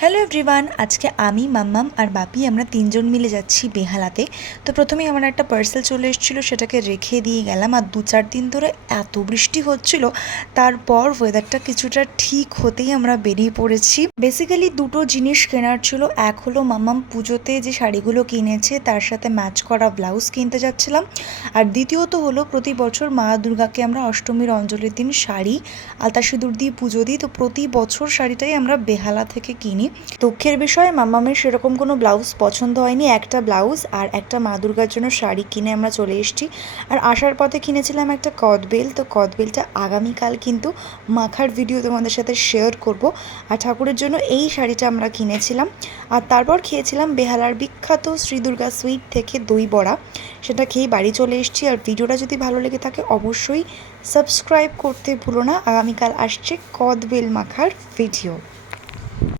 Hello everyone, আজকে আমি মাম্মাম আর বাপি আমরা তিনজন মিলে যাচ্ছি বেহালাতে। তো প্রথমেই আমার একটা পার্সেল চলে এসেছিলো, সেটাকে রেখে দিয়ে গেলাম। আর 2-4 দিন ধরে এত বৃষ্টি হচ্ছিল, তারপর ওয়েদারটা কিছুটা ঠিক হতেই আমরা বেরিয়ে পড়েছি। বেসিক্যালি দুটো জিনিস কেনার ছিল। এক হলো মাম্মাম পুজোতে যে শাড়িগুলো কিনেছে তার সাথে ম্যাচ করা ব্লাউজ কিনতে যাচ্ছিলাম। আর দ্বিতীয়ত হলো প্রতি বছর মা দুর্গাকে আমরা অষ্টমীর অঞ্জলির দিন শাড়ি আলতা সিঁদুর দিয়ে পুজো দিই। তো প্রতি বছর শাড়িটাই আমরা বেহালা থেকে কিনি। দুঃখের বিষয় মাম্মামের সেরকম কোনো ব্লাউজ পছন্দ হয়নি। একটা ব্লাউজ আর একটা মা দুর্গার জন্য শাড়ি কিনে আমরা চলে এসেছি। আর আসার পথে কিনেছিলাম একটা কদবেল। তো কদবেলটা আগামীকাল কিন্তু মাখার ভিডিও তোমাদের সাথে শেয়ার করব। আর ঠাকুরের জন্য এই শাড়িটা আমরা কিনেছিলাম। আর তারপর খেয়েছিলাম বেহালার বিখ্যাত শ্রী দুর্গা সুইট থেকে দই বড়া। সেটা খেয়ে বাড়ি চলে এসেছি। আর ভিডিওটা যদি ভালো লেগে থাকে অবশ্যই সাবস্ক্রাইব করতে ভুলো না। আগামীকাল আসছে কদবেল মাখার ভিডিও।